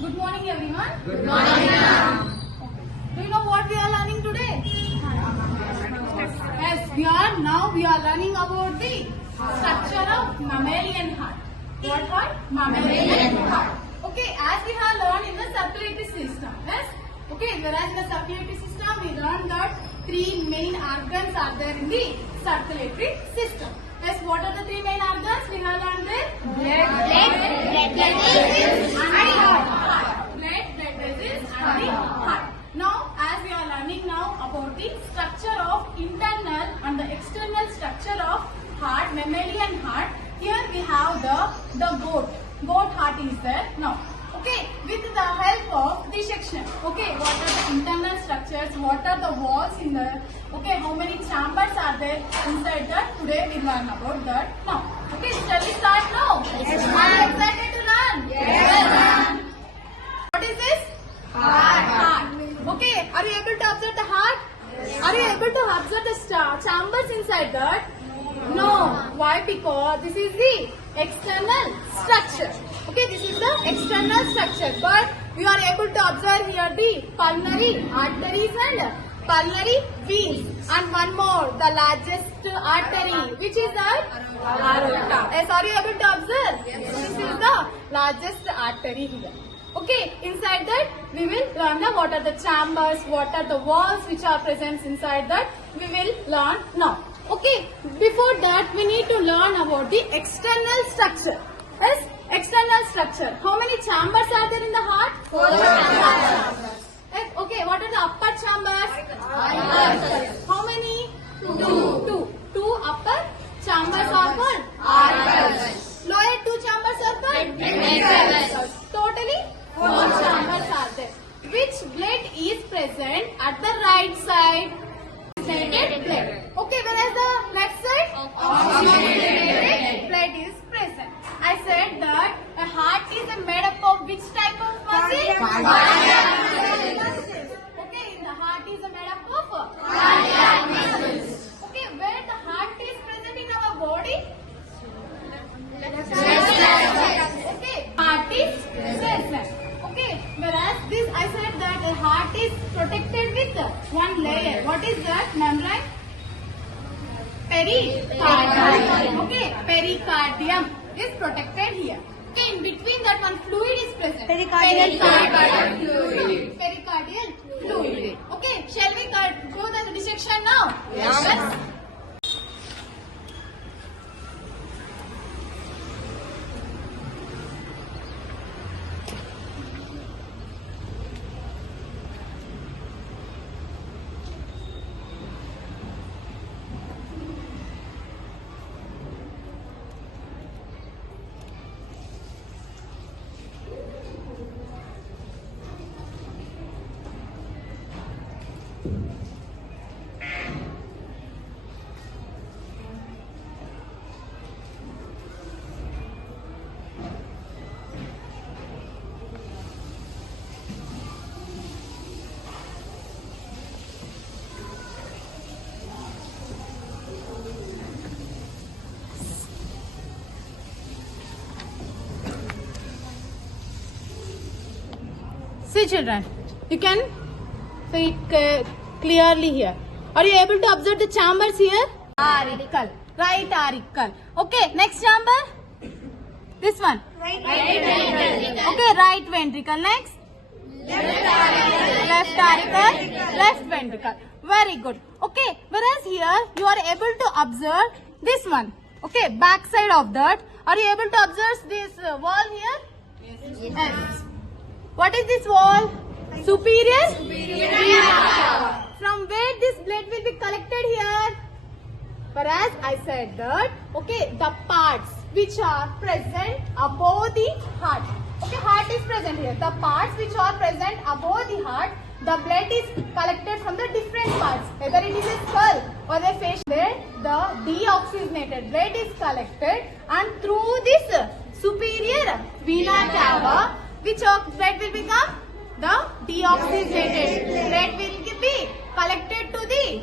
Good morning, everyone. Good morning, ma'am. Do you know what we are learning today? Yes, we are learning about the structure of mammalian heart. What heart? Mammalian heart. Okay, as we have learned in the circulatory system. Yes. Okay, whereas in the circulatory system we learned that three main organs are there in the circulatory system. Yes, what are the three main organs we have learned there? Blood vessels and heart. Blood vessels and the heart. Now, as we are learning now about the structure of internal and the external structure of heart, mammalian heart. Here we have the goat heart is there. Now, okay, with the help of dissection. Okay, what are the internal structures? What are the walls in there? Okay, how many chambers are there inside that? Today we learn about that. Now, okay, shall we start now? Yes, ma'am. Are you excited to learn? Yes, ma'am. What is this? Heart. Okay, are you able to observe the heart? Yes. Are you able to observe the chambers inside that? No. Why? Because this is the external structure. Okay, this is the external structure. But we are able to observe here the pulmonary arteries and pulmonary veins. And one more, the largest artery. Which is that? Aorta. Yes, are you able to observe? Yes. This is the largest artery here. Okay, inside that we will learn what are the chambers, what are the walls which are present inside that we will learn now. Okay, before that we need to learn about the external structure. Yes, external structure. How many chambers are there in the heart? 4 chambers. Yes, okay, what are the upper chambers? How many? 2. 2 upper chambers are called arteries. Lower 2 chambers are called ventricles. Totally 4 chambers are there. Which blood is present at the right side? Oxygenated blood. Okay, whereas the left side? Oxygenated blood is present. I said that a heart is made up of which type of muscle? Cardiac muscles. Okay, the heart is made up of cardiac muscles. Okay, where the heart is present in our body? Okay, heart is present. Okay, whereas this I said that the heart is protected with one layer. What is that membrane? Pericardium. Okay, pericardium is protected here. Okay, in between that one fluid is present. Pericardial fluid. Pericardial fluid. Okay, shall we go the dissection now? Yes. See children, you can see it clearly here. Are you able to observe the chambers here? Auricle, right auricle. Okay, next chamber? This one? Right ventricle. Okay, right ventricle. Next? Left auricle, left ventricle. Very good. Okay, whereas here you are able to observe this one. Okay, back side of that. Are you able to observe this wall here? Yes. What is this wall? Superior vena cava. From where this blood will be collected here? Whereas I said that, okay, the parts which are present above the heart. Okay, heart is present here. The parts which are present above the heart, the blood is collected from the different parts. Whether it is a skull or the face, there the deoxygenated blood is collected, and through this superior vena cava, which blood will become? The deoxygenated blood will be collected to the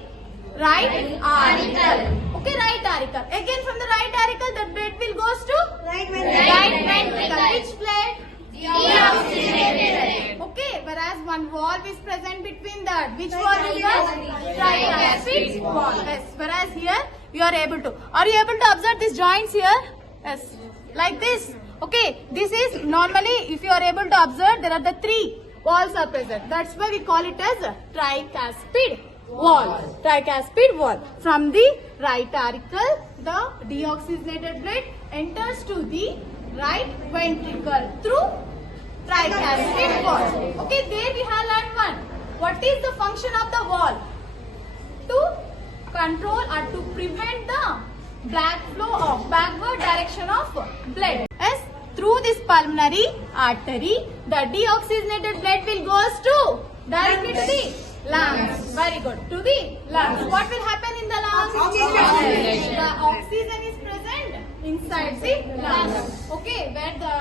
right auricle. Okay, right auricle. Again from the right auricle, the blood will goes to right ventricle. Which blood? Deoxygenated one valve is present between that. Which valve is that? Tricuspid valve. Yes. Whereas here you are able to. Are you able to observe these joints here? Yes. Like this. Okay. This is normally, if you are able to observe, there are the three valves are present. That's why we call it as a tricuspid valve. Tricuspid valve. From the right auricle, the deoxygenated blood enters to the right ventricle through tricuspid valve. Okay, there we have learned one. What is the function of the valve? To control or to prevent the backward direction of blood. Yes, through this pulmonary artery, the deoxygenated blood will goes to directly to the lungs. Very good. To the lungs. What will happen in the lungs? Oxygen. The oxygen is present inside the lungs. Okay, where the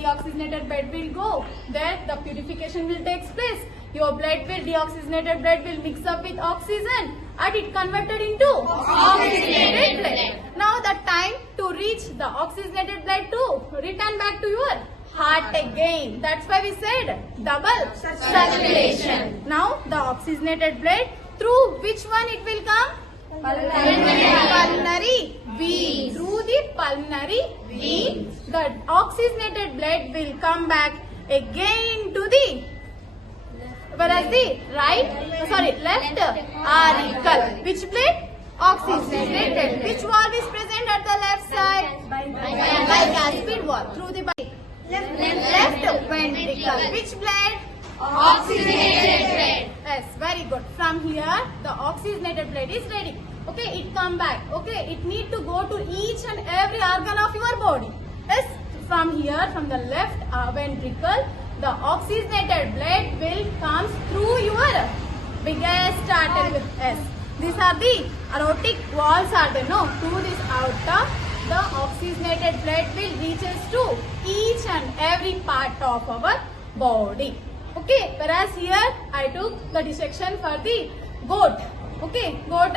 deoxygenated blood will go, there the purification will take place. Your deoxygenated blood will mix up with oxygen and it converted into oxygenated blood. Now the time to reach the oxygenated blood to return back to your heart again. That's why we said double circulation. Now the oxygenated blood, through which one it will come? Pulmonary vein. Through the pulmonary vein, the oxygenated blood will come back again to the, whereas the left auricle. Which blood? Oxygenated. Which valve is present at the left side? Tricuspid valve. Through the left ventricle. Which blood? Oxygenated blood. Yes, very good. From here, the oxygenated blood is ready. Okay, it come back. Okay, it need to go to each and every organ of your body. Yes, from here, from the left ventricle, the oxygenated blood will come through your biggest artery. Yes, these are the aortic valves are there. No, through this aorta, the oxygenated blood will reaches to each and every part of our body. Okay, whereas here I took the dissection for the goat. Okay, goat.